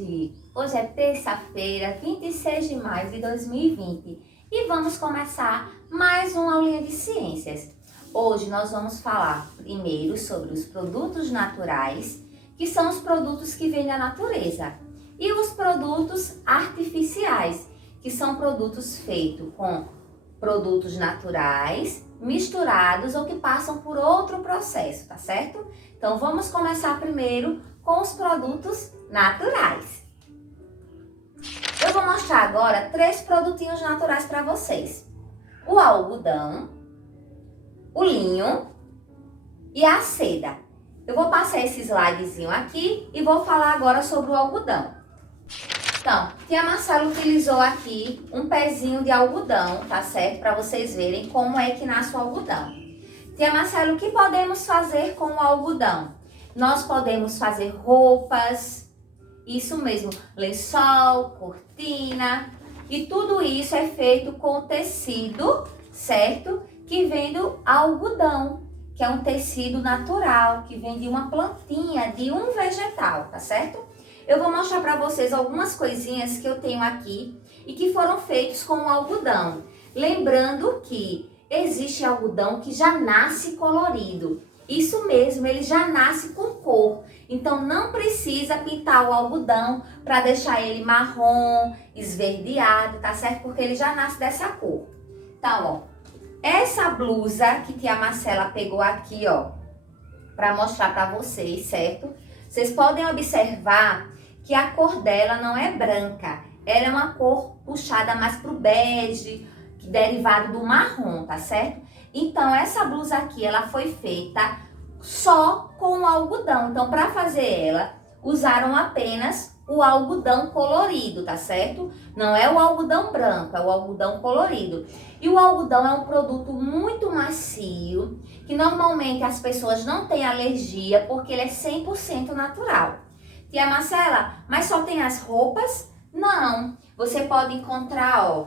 tarde! Hoje é terça-feira, 26 de maio de 2020 e vamos começar mais uma aulinha de ciências. Hoje nós vamos falar primeiro sobre os produtos naturais, que são os produtos que vêm da natureza, e os produtos artificiais, que são produtos feitos com produtos naturais, misturados ou que passam por outro processo, tá certo? Então vamos começar primeiro com os produtos naturais. Eu vou mostrar agora 3 produtinhos naturais para vocês. O algodão, o linho e a seda. Eu vou passar esse slidezinho aqui e vou falar agora sobre o algodão. Então, tia Marcela utilizou aqui um pezinho de algodão, tá certo? Para vocês verem como é que nasce o algodão. Tia Marcela, o que podemos fazer com o algodão? Nós podemos fazer roupas, isso mesmo, lençol, cortina, e tudo isso é feito com tecido, certo? Que vem do algodão, que é um tecido natural, que vem de uma plantinha, de um vegetal, tá certo? Eu vou mostrar para vocês algumas coisinhas que eu tenho aqui e que foram feitos com o algodão. Lembrando que existe algodão que já nasce colorido. Isso mesmo, ele já nasce com cor. Então não precisa pintar o algodão para deixar ele marrom, esverdeado, tá certo? Porque ele já nasce dessa cor. Então, ó, essa blusa que tia Marcela pegou aqui, ó, para mostrar para vocês, certo? Vocês podem observar que a cor dela não é branca, ela é uma cor puxada mais pro bege, derivado do marrom, tá certo? Então, essa blusa aqui, ela foi feita só com o algodão. Então, para fazer ela, usaram apenas o algodão colorido, tá certo? Não é o algodão branco, é o algodão colorido. E o algodão é um produto muito macio, que normalmente as pessoas não têm alergia, porque ele é 100% natural. Tia Marcela, mas só tem as roupas? Não, você pode encontrar, ó,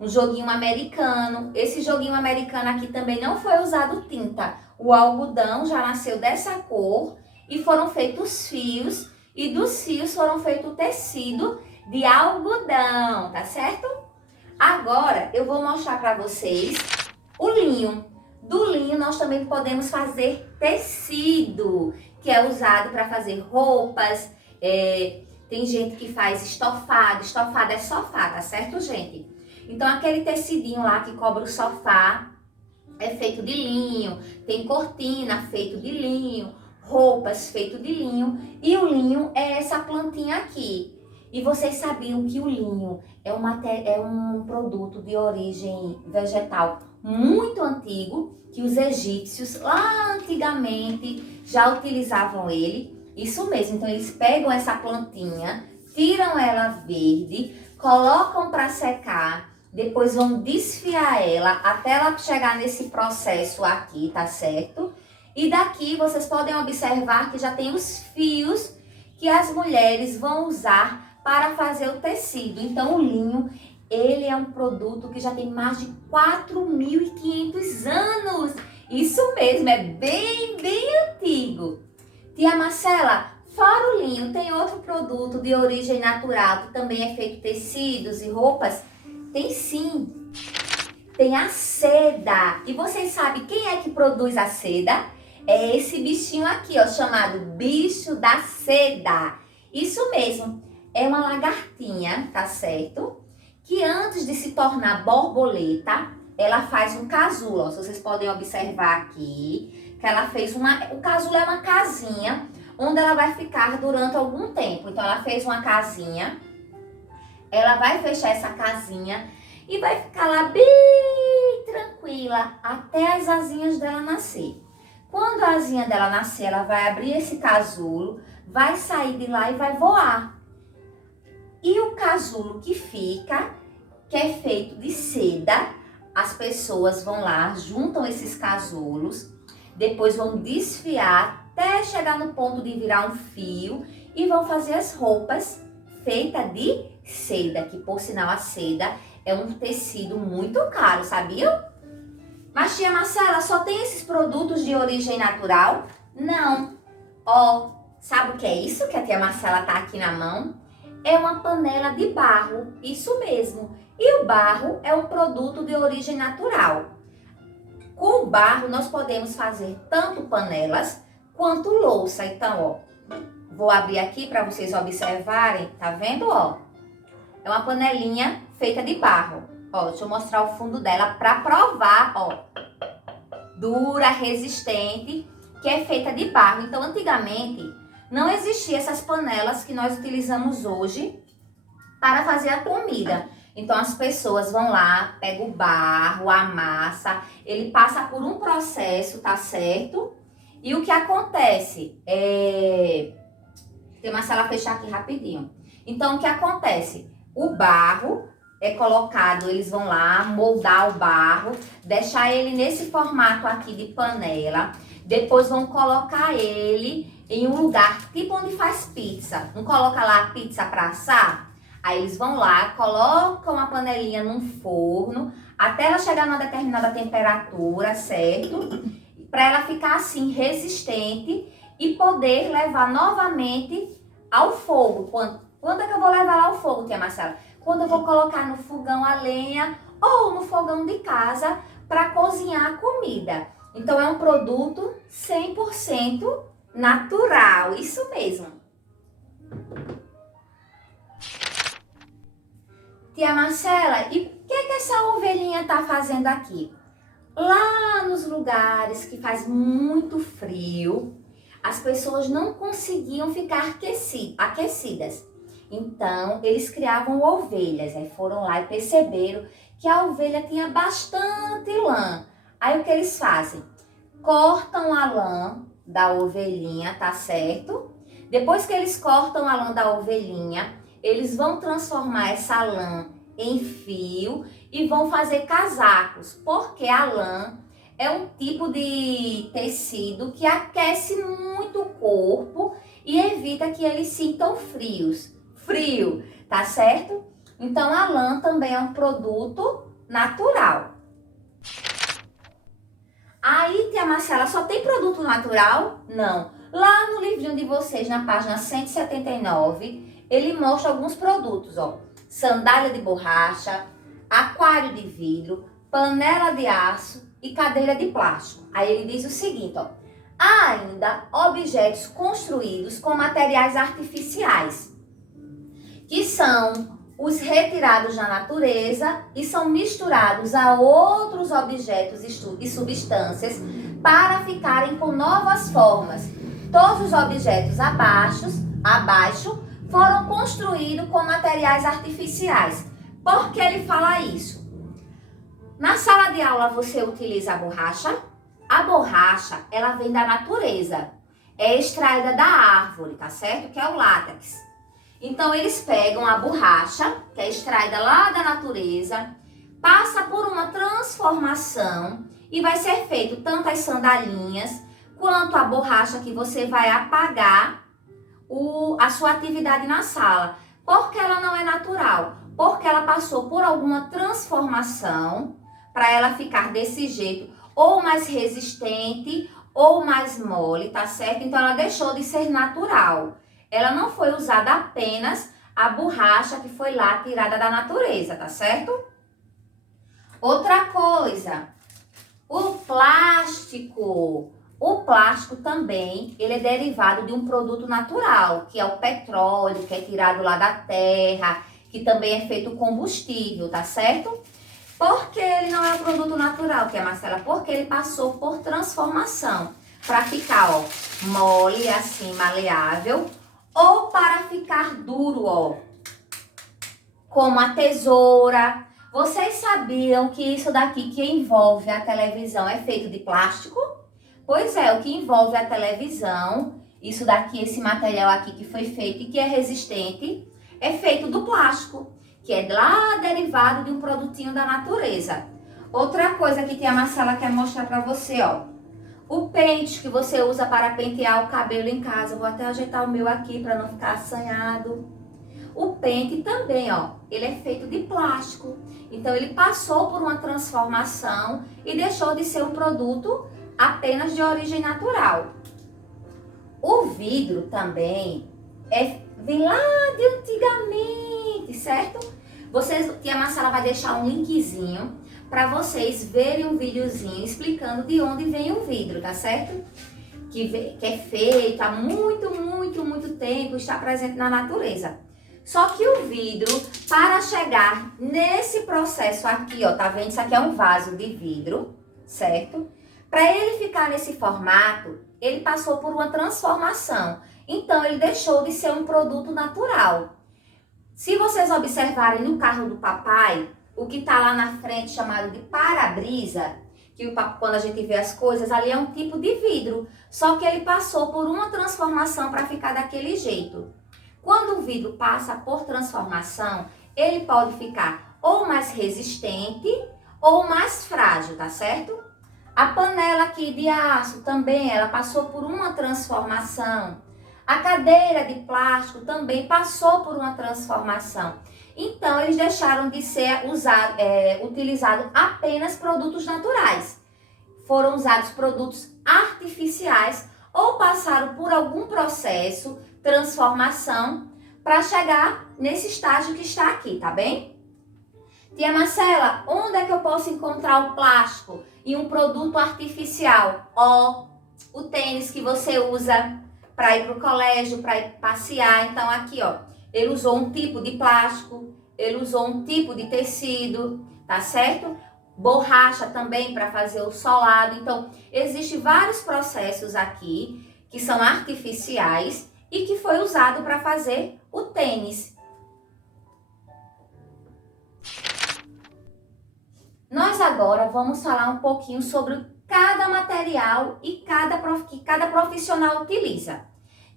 um joguinho americano. Esse joguinho americano aqui também não foi usado tinta. O algodão já nasceu dessa cor e foram feitos fios, e dos fios foram feito tecido de algodão, tá certo? Agora eu vou mostrar para vocês o linho. Do linho nós também podemos fazer tecido, que é usado para fazer roupas. Tem gente que faz estofado. Estofado é sofá, tá certo, gente? Então aquele tecidinho lá que cobre o sofá é feito de linho. Tem cortina feito de linho, roupas feito de linho. E o linho é essa plantinha aqui. E vocês sabiam que o linho é um produto de origem vegetal muito antigo, que os egípcios lá antigamente já utilizavam ele. Isso mesmo, então eles pegam essa plantinha, tiram ela verde, colocam para secar, depois vão desfiar ela até ela chegar nesse processo aqui, tá certo? E daqui vocês podem observar que já tem os fios que as mulheres vão usar para fazer o tecido. Então o linho, ele é um produto que já tem mais de 4.500 anos. Isso mesmo, é bem antigo. Tia Marcela, fora o linho, tem outro produto de origem natural que também é feito tecidos e roupas? Tem sim. Tem a seda. E vocês sabem quem é que produz a seda? É esse bichinho aqui, ó, chamado bicho da seda. Isso mesmo. É uma lagartinha, tá certo? Que antes de se tornar borboleta, ela faz um casulo. Ó, vocês podem observar aqui que ela fez o casulo é uma casinha onde ela vai ficar durante algum tempo. Então ela fez uma casinha, ela vai fechar essa casinha e vai ficar lá bem tranquila até as asinhas dela nascer. Quando a asinha dela nascer, ela vai abrir esse casulo, vai sair de lá e vai voar. E o casulo que fica, que é feito de seda, as pessoas vão lá, juntam esses casulos, depois vão desfiar até chegar no ponto de virar um fio e vão fazer as roupas feitas de seda, que por sinal a seda é um tecido muito caro, sabiam? Mas tia Marcela, só tem esses produtos de origem natural? Não. Ó, Sabe o que é isso que a tia Marcela tá aqui na mão? É uma panela de barro, isso mesmo. E o barro é um produto de origem natural. Com o barro nós podemos fazer tanto panelas quanto louça. Então, ó, vou abrir aqui para vocês observarem, tá vendo, ó? É uma panelinha feita de barro. Ó, deixa eu mostrar o fundo dela para provar, ó. Dura, resistente, que é feita de barro. Então, antigamente, não existiam essas panelas que nós utilizamos hoje para fazer a comida. Então, as pessoas vão lá, pegam o barro, a massa, ele passa por um processo, tá certo? E o que acontece é... Tem uma sala fechar aqui rapidinho. Então, o que acontece? O barro é colocado, eles vão lá moldar o barro, deixar ele nesse formato aqui de panela. Depois vão colocar ele em um lugar, tipo onde faz pizza. Não coloca lá a pizza para assar? Aí eles vão lá, colocam a panelinha num forno, até ela chegar numa determinada temperatura, certo? Para ela ficar assim, resistente e poder levar novamente ao fogo. Quando é que eu vou levar lá ao fogo, tia Marcela? Quando eu vou colocar no fogão a lenha ou no fogão de casa para cozinhar a comida. Então, é um produto 100% natural, isso mesmo. Tia Marcela, e o que essa ovelhinha tá fazendo aqui? Lá nos lugares que faz muito frio, as pessoas não conseguiam ficar aquecidas. Então, eles criavam ovelhas. Aí foram lá e perceberam que a ovelha tinha bastante lã. Aí o que eles fazem? Cortam a lã da ovelhinha, tá certo? Depois que eles cortam a lã da ovelhinha, eles vão transformar essa lã em fio e vão fazer casacos, porque a lã é um tipo de tecido que aquece muito o corpo e evita que eles sintam frio, tá certo? Então a lã também é um produto natural. Aí, tia Marcela, só tem produto natural? Não. Lá no livrinho de vocês, na página 179, ele mostra alguns produtos, ó. Sandália de borracha, aquário de vidro, panela de aço e cadeira de plástico. Aí ele diz o seguinte, ó. Há ainda objetos construídos com materiais artificiais, que são os retirados da natureza e são misturados a outros objetos e substâncias para ficarem com novas formas. Todos os objetos abaixo foram construídos com materiais artificiais. Por que ele fala isso? Na sala de aula você utiliza a borracha? A borracha, ela vem da natureza. É extraída da árvore, tá certo? Que é o látex. Então, eles pegam a borracha, que é extraída lá da natureza, passa por uma transformação e vai ser feito tanto as sandalinhas quanto a borracha que você vai apagar a sua atividade na sala. Por que ela não é natural? Porque ela passou por alguma transformação para ela ficar desse jeito, ou mais resistente, ou mais mole, tá certo? Então, ela deixou de ser natural. Ela não foi usada apenas a borracha que foi lá tirada da natureza, tá certo? Outra coisa, o plástico. O plástico também, ele é derivado de um produto natural, que é o petróleo, que é tirado lá da terra, que também é feito combustível, tá certo? Por que ele não é um produto natural, tia Marcela? Porque ele passou por transformação, para ficar, ó, mole, assim, maleável, ou para ficar duro, ó, como a tesoura. Vocês sabiam que isso daqui que envolve a televisão é feito de plástico? Pois é, o que envolve a televisão, isso daqui, esse material aqui que foi feito e que é resistente, é feito do plástico, que é lá derivado de um produtinho da natureza. Outra coisa que a Marcela quer mostrar para você, ó. O pente que você usa para pentear o cabelo em casa. Vou até ajeitar o meu aqui para não ficar assanhado. O pente também, ó, ele é feito de plástico. Então, ele passou por uma transformação e deixou de ser um produto apenas de origem natural. O vidro também vem lá de antigamente, certo? Tia Marcela vai deixar um linkzinho para vocês verem um videozinho explicando de onde vem o vidro, tá certo? Que é feito há muito tempo, está presente na natureza. Só que o vidro, para chegar nesse processo aqui, ó, tá vendo? Isso aqui é um vaso de vidro, certo? Para ele ficar nesse formato, ele passou por uma transformação. Então, ele deixou de ser um produto natural. Se vocês observarem no carro do papai, o que tá lá na frente chamado de para-brisa, que quando a gente vê as coisas, ali é um tipo de vidro. Só que ele passou por uma transformação para ficar daquele jeito. Quando o vidro passa por transformação, ele pode ficar ou mais resistente ou mais frágil, tá certo? A panela aqui de aço também, ela passou por uma transformação. A cadeira de plástico também passou por uma transformação. Então, eles deixaram de ser utilizados apenas produtos naturais. Foram usados produtos artificiais ou passaram por algum processo, transformação, para chegar nesse estágio que está aqui, tá bem? Tia Marcela, onde é que eu posso encontrar o plástico e um produto artificial? Ó, o tênis que você usa para ir para o colégio, para ir passear. Então, aqui, ó, ele usou um tipo de plástico, ele usou um tipo de tecido, tá certo? Borracha também para fazer o solado. Então, existem vários processos aqui que são artificiais e que foi usado para fazer o tênis. Nós agora vamos falar um pouquinho sobre cada material e que cada profissional utiliza.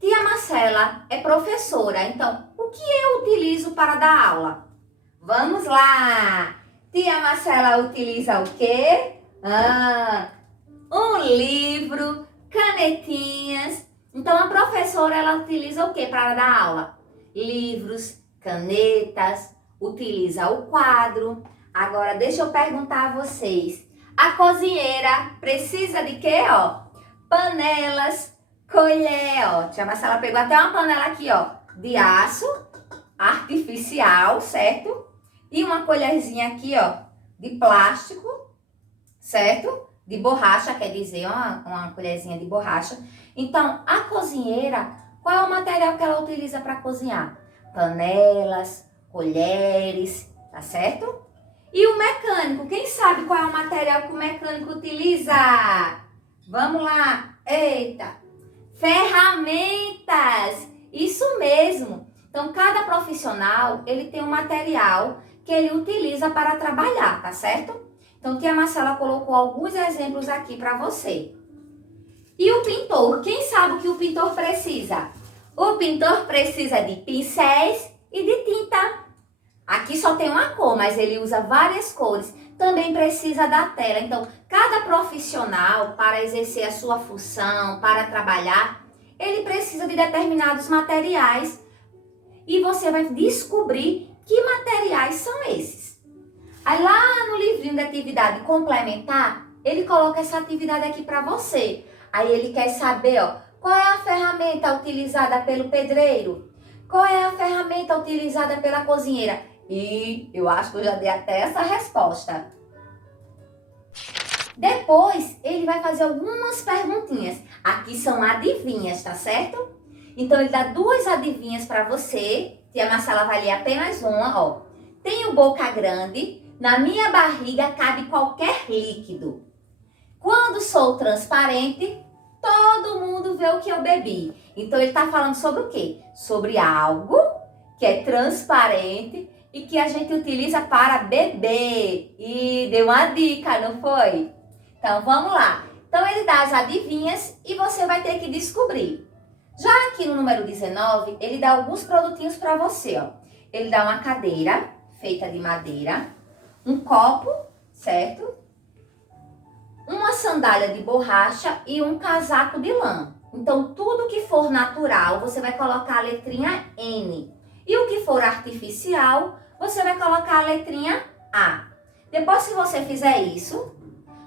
Tia Marcela é professora, então o que eu utilizo para dar aula? Vamos lá! Tia Marcela utiliza o quê? Um livro, canetinhas. Então a professora ela utiliza o quê para dar aula? Livros, canetas, utiliza o quadro. Agora deixa eu perguntar a vocês. A cozinheira precisa de quê, ó? Panelas, colher, ó. Tia Marcela pegou até uma panela aqui, ó, de aço artificial, certo? E uma colherzinha aqui, ó, de plástico, certo? De borracha, quer dizer, uma colherzinha de borracha. Então, a cozinheira, qual é o material que ela utiliza para cozinhar? Panelas, colheres, tá certo? E o mecânico, quem sabe qual é o material que o mecânico utiliza? Vamos lá, eita! Ferramentas, isso mesmo. Então, cada profissional, ele tem um material que ele utiliza para trabalhar, tá certo? Então, tia Marcela colocou alguns exemplos aqui para você. E o pintor, quem sabe o que o pintor precisa? O pintor precisa de pincéis e de tinta. Aqui só tem uma cor, mas ele usa várias cores. Também precisa da tela. Então, cada profissional, para exercer a sua função, para trabalhar, ele precisa de determinados materiais. E você vai descobrir que materiais são esses. Aí lá no livrinho da atividade complementar, ele coloca essa atividade aqui para você. Aí ele quer saber, ó, qual é a ferramenta utilizada pelo pedreiro? Qual é a ferramenta utilizada pela cozinheira? E eu acho que eu já dei até essa resposta. Depois, ele vai fazer algumas perguntinhas. Aqui são adivinhas, tá certo? Então, ele dá duas adivinhas para você. Tia Marcela vai ler apenas uma, ó. Tenho boca grande, na minha barriga cabe qualquer líquido. Quando sou transparente, todo mundo vê o que eu bebi. Então, ele está falando sobre o quê? Sobre algo que é transparente e que a gente utiliza para beber. E deu uma dica, não foi? Então, vamos lá. Então, ele dá as adivinhas e você vai ter que descobrir. Já aqui no número 19, ele dá alguns produtinhos para você, ó. Ele dá uma cadeira feita de madeira, um copo, certo? Uma sandália de borracha e um casaco de lã. Então, tudo que for natural, você vai colocar a letrinha N. E o que for artificial, você vai colocar a letrinha A. Depois que você fizer isso,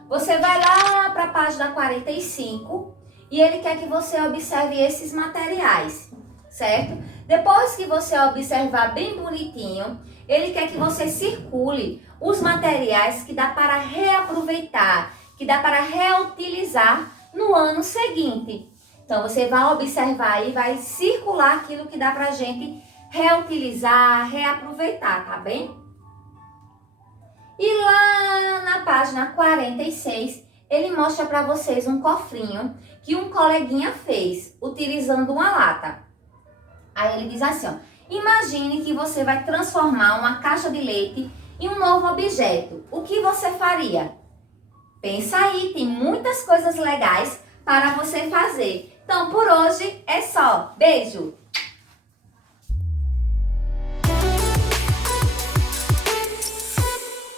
você vai lá para a página 45 e ele quer que você observe esses materiais, certo? Depois que você observar bem bonitinho, ele quer que você circule os materiais que dá para reaproveitar, que dá para reutilizar no ano seguinte. Então, você vai observar e vai circular aquilo que dá pra gente reutilizar, reaproveitar, tá bem? E lá na página 46, ele mostra para vocês um cofrinho que um coleguinha fez, utilizando uma lata. Aí ele diz assim, ó, imagine que você vai transformar uma caixa de leite em um novo objeto. O que você faria? Pensa aí, tem muitas coisas legais para você fazer. Então, por hoje é só. Beijo!